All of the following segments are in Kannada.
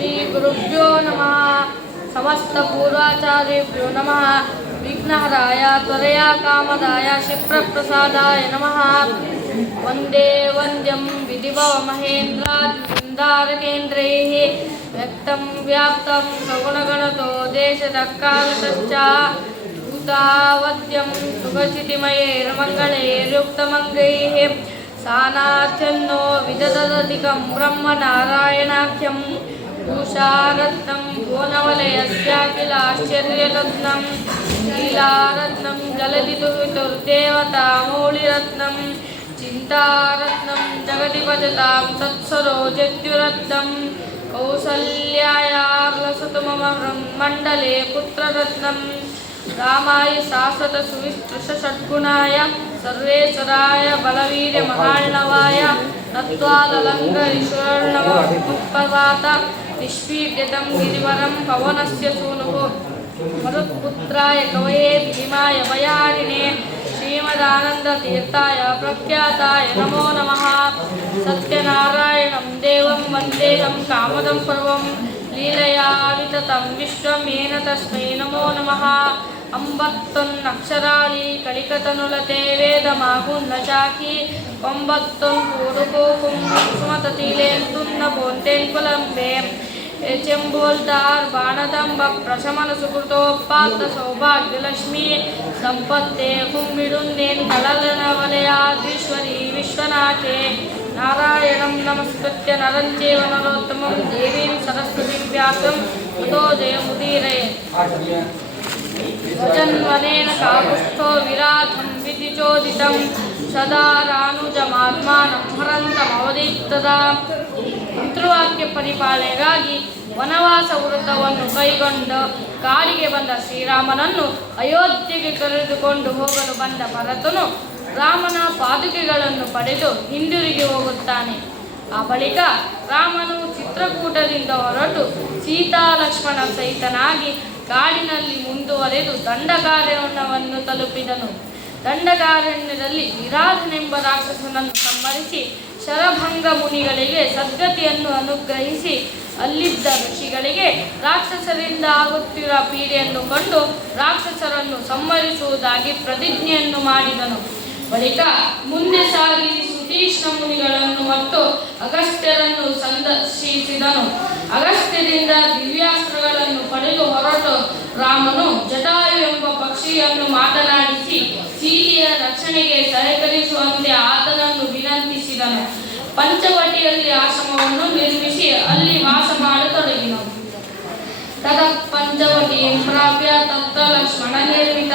శ్రీ గురుభ్యో నమ సమస్త పూర్వాచార్యభ్యో నమ విఘ్నహరాయ త్వరయ కామదాయ క్షిప్రప్రసాదాయ నమ వందే వంద్యం విధివమహేంద్రాదిందారకేంద్రైः వ్యక్తం వ్యాప్తం సగుణగణతో దేశదక్కాలతశ్చ భూతావద్యం సుఖచితిమయేర్మంగళేరుక్తమంగైः సానాథ్యం బ్రహ్మ నారాయణాఖ్యం ఉషారత్నం కోనవలయస్యాఖిలాశ్చర్యరత్నం లీలారత్నం జలదితుర్దేవతామూళిరత్నం చింతారత్నం జగతిపజతాం తత్సరోజద్యురత్నం కౌసల్యాయార్లసతు మమ మండలే పుత్రరత్నం రామాయ శాశ్వత సువిస్తృష షడ్గుణాయ సర్వేశ్వరాయ బలవీర్య మహాణవాయ తత్వాలంగ ఈశ్వర్ణవ ఉత్పవాత निष्पीड्यतं गिरिवरं पवनस्य सूनुः मरुत्पुत्राय कवये भीमाय वयारिणे श्रीमदानन्दतीर्थाय प्रख्याताय नमो नमः सत्यनारायणं देवं वन्देहं कामदं पर्वं ಲೀಲೆಯಾ ವಿತತಂ ವಿಶ್ವಮೇನ ತಸ್ಮೈ ನಮೋ ನಮಃ ಅಂಬತ್ತೊನ್ನಕ್ಷರಾಳಿ ಕಳಿಕತನುಲತೆ ವೇದಮಾಗುನ್ನ ಚಾಕಿ ಒಂಬತ್ತೊನ್ ಕೂಡುಕೋಕುಂ ಸುಮತತಿಲೇಂತುನ್ನ ಬೋಂಟೇನ್ ಕುಲಂಬೆ ಚೆಂಬೋಲ್ದಾರ್ ಬಾಣದಂಬ ಪ್ರಶಮನ ಸುಕೃತೋಪಾತ್ತ ಸೌಭಾಗ್ಯಲಕ್ಷ್ಮಿ ಸಂಪತ್ತೆ ಕುಂಬಿಡುಂದೇನ್ ಕಳಲನ ವಲಯಾಧೀಶ್ವರಿ ವಿಶ್ವನಾಥೆ ನಾರಾಯಣಂ ನಮಸ್ಕೃತ್ಯ ನರಂಚೇವ ನರೋತ್ತಮಂ ದೇವೀಂ ಸರಸ್ವತಿಂ ವ್ಯಾಸಂ ತಥೋ ಜಯಮುದೀರೇ ಜನ್ಮನೇನ ಕಾಕುಸ್ಥೋ ವಿರಾಧಂ ವಿಧಿಚೋದಿತಂ ಸದಾ ರಾನುಜಮಾತ್ಮಾನಂ ಹರಂತಮವದಿತ್ತದ ಪಿತೃವಾಕ್ಯ ಪರಿಪಾಲನೆಗಾಗಿ ವನವಾಸ ವೃತ್ತವನ್ನು ಕೈಗೊಂಡು ಕಾಡಿಗೆ ಬಂದ ಶ್ರೀರಾಮನನ್ನು ಅಯೋಧ್ಯೆಗೆ ಕರೆದುಕೊಂಡು ಹೋಗಲು ಬಂದ ಭರತನು ರಾಮನ ಪಾದುಕೆಗಳನ್ನು ಪಡೆದು ಹಿಂದಿರುಗಿ ಹೋಗುತ್ತಾನೆ. ಆ ಬಳಿಕ ರಾಮನು ಚಿತ್ರಕೂಟದಿಂದ ಹೊರಟು ಸೀತಾ ಲಕ್ಷ್ಮಣ ಸಹಿತನಾಗಿ ಕಾಡಿನಲ್ಲಿ ಮುಂದುವರೆದು ದಂಡಕಾರ್ಯವನ್ನು ತಲುಪಿದನು. ದಂಡಕಾರಣ್ಯದಲ್ಲಿ ನಿರಾಧನೆಂಬ ರಾಕ್ಷಸನನ್ನು ಸಂಹರಿಸಿ ಶರಭಂಗ ಮುನಿಗಳಿಗೆ ಸದ್ಗತಿಯನ್ನು ಅನುಗ್ರಹಿಸಿ ಅಲ್ಲಿದ್ದ ಋಷಿಗಳಿಗೆ ರಾಕ್ಷಸರಿಂದ ಆಗುತ್ತಿರುವ ಪೀಡೆಯನ್ನು ಕಂಡು ರಾಕ್ಷಸರನ್ನು ಸಂಹರಿಸುವುದಾಗಿ ಪ್ರತಿಜ್ಞೆಯನ್ನು ಮಾಡಿದನು. ಬಳಿಕ ಮುಂದೆ ಸಾಗಿ ಸುತೀಕ್ಷ್ಣ ಮುನಿಗಳನ್ನು ಮತ್ತು ಅಗಸ್ತ್ಯರನ್ನು ಸಂದರ್ಶಿಸಿದನು. ಅಗಸ್ತ್ಯರಿಂದ ದಿವ್ಯಾಸ್ತ್ರಗಳನ್ನು ಪಡೆದು ಹೊರಟು ರಾಮನು ಜಟಾಯು ಎಂಬ ಪಕ್ಷಿಯನ್ನು ಮಾತನಾಡಿಸಿ, ಸೀತೆಯ ರಕ್ಷಣೆಗೆ ಸಹಕರಿಸುವಂತೆ ಆತನನ್ನು ವಿನಂತಿಸಿದನು. ಪಂಚವಟಿಯಲ್ಲಿ ಆಶ್ರಮವನ್ನು ನಿರ್ಮಿಸಿ ಅಲ್ಲಿ ವಾಸ ಮಾಡತೊಡಗಿದನು. ತದ ಪಂಚವಟಿ ಪ್ರಾಪ್ಯ ತತ್ತ ಲಕ್ಷ್ಮಣ ನಿರ್ಮಿತ.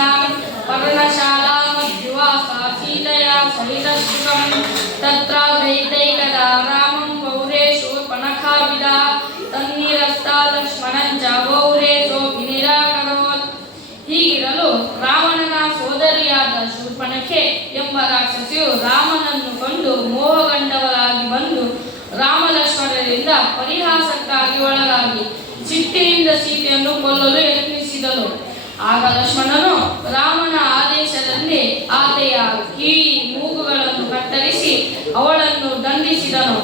ರಾಮನನ್ನು ಕಂಡು ಮೋಹಗಂಡವರಾಗಿ ಬಂದು ರಾಮಲಕ್ಷ್ಮಣರಿಂದ ಪರಿಹಾಸಕ್ಕಾಗಿ ಒಳಗಾಗಿ ಸಿಟ್ಟಿನಿಂದ ಸೀತೆಯನ್ನು ಕೊಲ್ಲಲು ಯತ್ನಿಸಿದನು. ಆಗ ಲಕ್ಷ್ಮಣನು ರಾಮನ ಆದೇಶದಲ್ಲಿ ಆತೆಯ ಕಿವಿ ಮೂಗುಗಳನ್ನು ಕತ್ತರಿಸಿ ಅವಳನ್ನು ದಂಡಿಸಿದನು.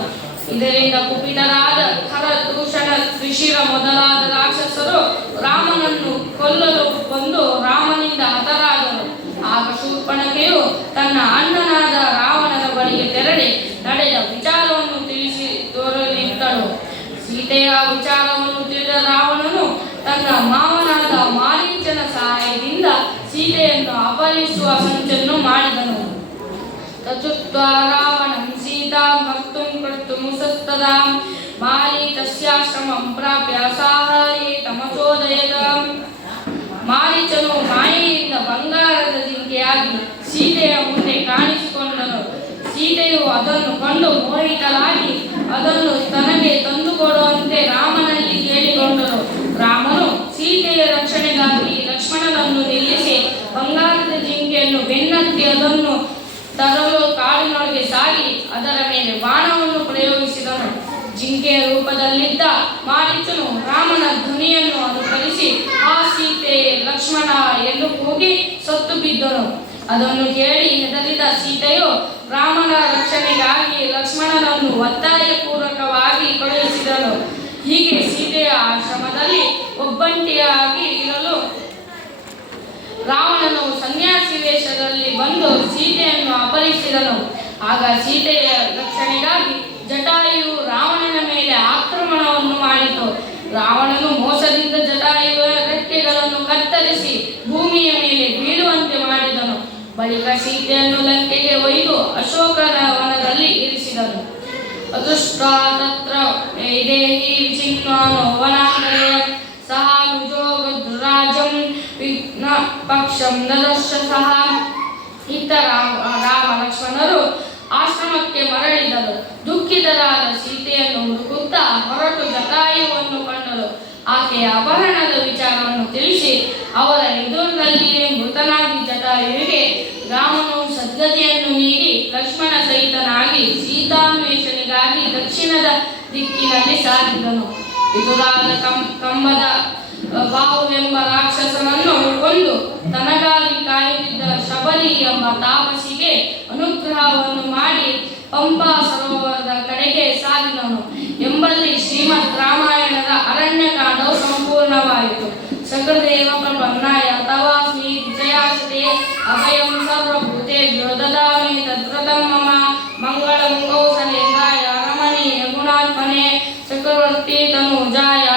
ಇದರಿಂದ ಕುಪಿತರಾದ ಖರ ದೂಷಣ ತ್ರಿಶಿರ ಮೊದಲಾದ ರಾಕ್ಷಸರು ರಾಮನನ್ನು ಕೊಲ್ಲಲು ಬಂದು ರಾಮನಿಂದ ಹತರಾದರು ಆಗ ತನ್ನ ಅಣ್ಣನಾದ ರಾವಣನ ಬಳಿಗೆ ತೆರಳಿ ನಡೆದ ವಿಚಾರವನ್ನು ತಿಳಿಸಿ ತೋರಲಿದ್ದಳು ಸೀತೆಯ ವಿಚಾರವನ್ನು ತಿಳಿದ ರಾವಣನು ತನ್ನ ಮಾವನಾದ ಮಾರೀಚನ ಸಹಾಯದಿಂದ ಸೀತೆಯನ್ನು ಅಪಹರಿಸುವ ಸಂಚನ್ನು ಮಾಡಿದನು. ತಚುತ್ವ ರಾವಣಂ ಸೀತಾ ಭಕ್ತುಂ ಮುಸತ್ತದ ಸತ್ತದಾ? ಮಾರೀಚಸ್ಯಾಶ್ರಮಂ ಪ್ರಾಪ್ಯ ಸಾಹಾಯೇ ತಮಸೋದಯದ ಮಾರೀಚನು ಮಾಯೆಯಿಂದ ಬಂಗಾರದ ಜಿಂಕೆಯಾಗಿ ಸೀತೆಯ ಮುಂದೆ ಕಾಣಿಸಿಕೊಂಡನು ಸೀತೆಯು ಅದನ್ನು ಕಂಡು ಮೋಹಿತಳಾಗಿ ಅದನ್ನು ತನಗೆ ತಂದುಕೊಡುವಂತೆ ರಾಮನಲ್ಲಿ ಕೇಳಿಕೊಂಡನು. ರಾಮನು ಸೀತೆಯ ರಕ್ಷಣೆಗಾಗಿ ಲಕ್ಷ್ಮಣನನ್ನು ನಿಲ್ಲಿಸಿ ಬಂಗಾರದ ಜಿಂಕೆಯನ್ನು ಬೆನ್ನತ್ತಿ ಅದನ್ನು ತರಲು ಕಾಡಿನೊಳಗೆ ಸಾಗಿ ಅದರ ಮೇಲೆ ಬಾಣವನ್ನು ಪ್ರಯೋಗಿಸಿದನು. ಜಿಂಕೆಯ ರೂಪದಲ್ಲಿದ್ದ ಮಾರೀಚನು ರಾಮನ ಧ್ವನಿಯನ್ನು ಅನುಕರಿಸಿ ಆ ಸೀತೆ ಲಕ್ಷ್ಮಣ ಎಂದು ಕೂಗಿ ಸತ್ತು ಬಿದ್ದನು. ಅದನ್ನು ಕೇಳಿ ಹೆದರಿದ ಸೀತೆಯು ರಾಮನ ರಕ್ಷಣೆಗಾಗಿ ಲಕ್ಷ್ಮಣನನ್ನು ಒತ್ತಾಯಪೂರ್ವಕವಾಗಿ ಕಳುಹಿಸಿದನು. ಹೀಗೆ ಸೀತೆಯ ಆಶ್ರಮದಲ್ಲಿ ಒಬ್ಬಂಟಿಯಾಗಿ ಇರಲು ರಾವಣನು ಸನ್ಯಾಸಿ ವೇಷದಲ್ಲಿ ಬಂದು ಸೀತೆಯನ್ನು ಅಪಹರಿಸಿದನು. ಆಗ ಸೀತೆಯ ರಕ್ಷಣೆಗಾಗಿ ಜಟಾಯು ರಾವಣನ ಮೇಲೆ ಆಕ್ರಮಣವನ್ನು ಮಾಡಿತು. ರಾವಣನು ಮೋಸದಿಂದ ಜಟಾಯುವ ರೆಕ್ಕೆಗಳನ್ನು ಕತ್ತರಿಸಿ ಭೂಮಿಯ ಮೇಲೆ ಮಾಡಿದನು ಬಳಿಕ ಸೀತೆಯನ್ನು ಲಂಕೆಗೆ ಒಯ್ದು ಅಶೋಕನ ವನದಲ್ಲಿ ಇರಿಸಿದನು ಅದೃಷ್ಟ ತತ್ರ ವೈದೇಹಿ ವಿಚಿನ್ವಾನೋ ವನಾಂತರೇ ಸಹ ನುಜೋಗದ್ರಾಜಂ ವಿಘ್ನ ಪಕ್ಷಂ ಸಹ ಇತ್ತ ರಾಮ ಆಶ್ರಮಕ್ಕೆ ಮರಳಿದರು. ದುಃಖಿತರಾದ ಸೀತೆಯನ್ನು ಹುಡುಕುತ್ತಾ ಹೊರಟು ಜಟಾಯುವನ್ನು ಕಂಡರು. ಆಕೆಯ ಅಪಹರಣದ ವಿಚಾರವನ್ನು ತಿಳಿಸಿ ಅವರ ಎದುರಿನಲ್ಲಿಯೇ ಮೃತನಾಗಿ ಜಟಾಯುವಿಗೆ ರಾಮನು ಸದ್ಗತಿಯನ್ನು ನೀಡಿ ಲಕ್ಷ್ಮಣ ಸಹಿತನಾಗಿ ಸೀತಾನ್ವೇಷಣೆಗಾಗಿ ದಕ್ಷಿಣದ ದಿಕ್ಕಿನಲ್ಲಿ ಸಾಗಿದನು. ಎದುರಾದ ಕಂ, ಕಂಬದ ಬಾಹುವೆಂಬ ರಾಕ್ಷಸನನ್ನು ಕೊಂದು ತನಗಾಗಿ ಕಾಯುತ್ತಿದ್ದ ಶಬರಿ ಎಂಬ ತಾಪಸಿಗೆ ಅನುಗ್ರಹವನ್ನು ಮಾಡಿ ಪಂಪಾ ಸರೋವರದ ಕಡೆಗೆ ಸಾಗಿದನು. તનુ જાય